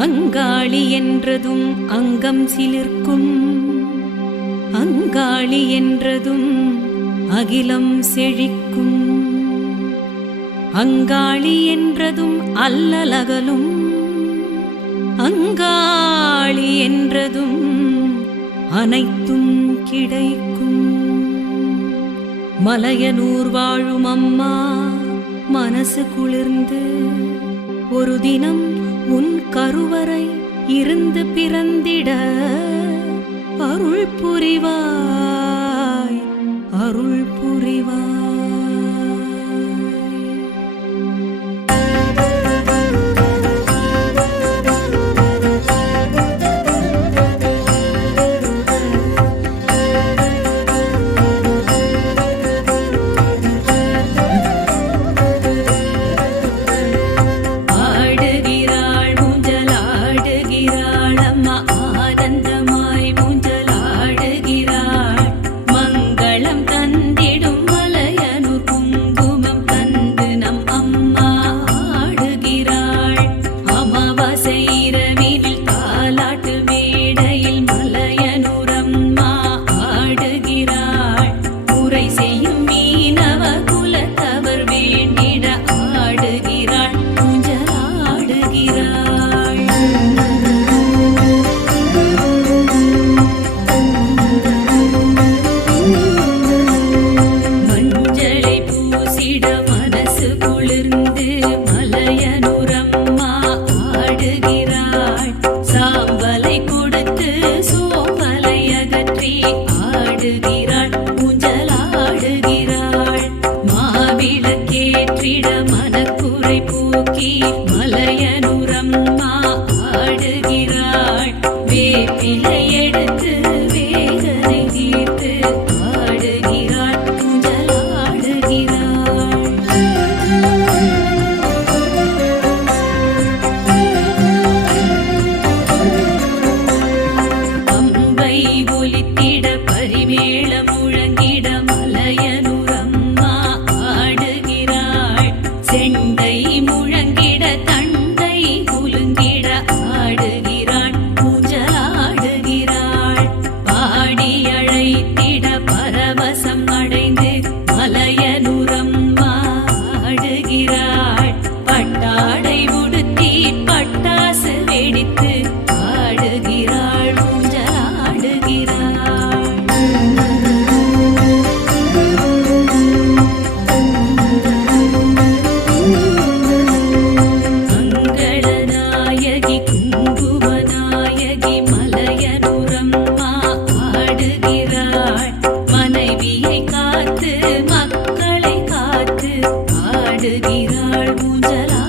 அங்காளி என்றதும் அங்கம் சிலிர்க்கும். அங்காளி என்றதும் அகிலம் செழிக்கும். அங்காளி என்றதும் அல்லலகலும். அங்காளி என்றதும் அனைத்தும் கிடைக்கும். மலையனூர் வாழும் அம்மா மனசு குளிர்ந்து ஒரு தினம் உன் கருவறை இருந்து பிறந்திட அருள் புரிவாய் அருள் புரிவாய். எழுகிறாள் ஊஞ்சலா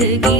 ஆடுகிறாள்